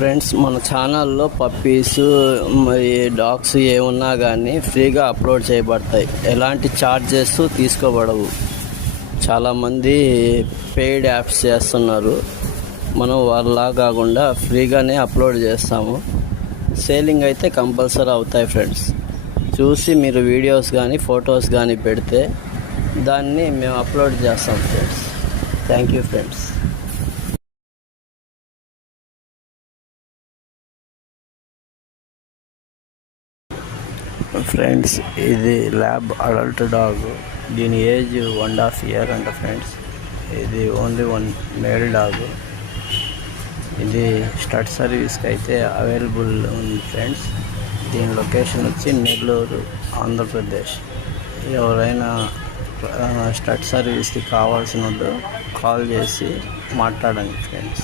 Friends, మన ఛానల్లో puppies మరి డాగ్స్ ఏమున్నా కానీ ఫ్రీగా అప్లోడ్ చేయబడతాయి. ఎలాంటి ఛార్జెస్ తీసుకోబడవు. చాలామంది పెయిడ్ యాప్స్ చేస్తున్నారు. మనం వాళ్ళలా కాకుండా ఫ్రీగానే అప్లోడ్ చేస్తాము. సేలింగ్ అయితే కంపల్సరీ అవుతాయి ఫ్రెండ్స్. చూసి మీరు వీడియోస్ కానీ ఫొటోస్ కానీ పెడితే దాన్ని మేము అప్లోడ్ చేస్తాం friends. Thank you friends. Friends, ఇది ల్యాబ్ అడల్ట్ డాగ్. దీని ఏజ్ 1.5 years అంట ఫ్రెండ్స్. ఇది ఓన్లీ 1 మేల్ డాగ్. ఇది స్టడ్ సర్వీస్కి అయితే అవైలబుల్ ఉంది ఫ్రెండ్స్. దీని లొకేషన్ వచ్చి నెల్లూరు, ఆంధ్రప్రదేశ్. ఎవరైనా స్టడ్ సర్వీస్కి కావాల్సిన వాళ్ళు కాల్ చేసి మాట్లాడండి ఫ్రెండ్స్.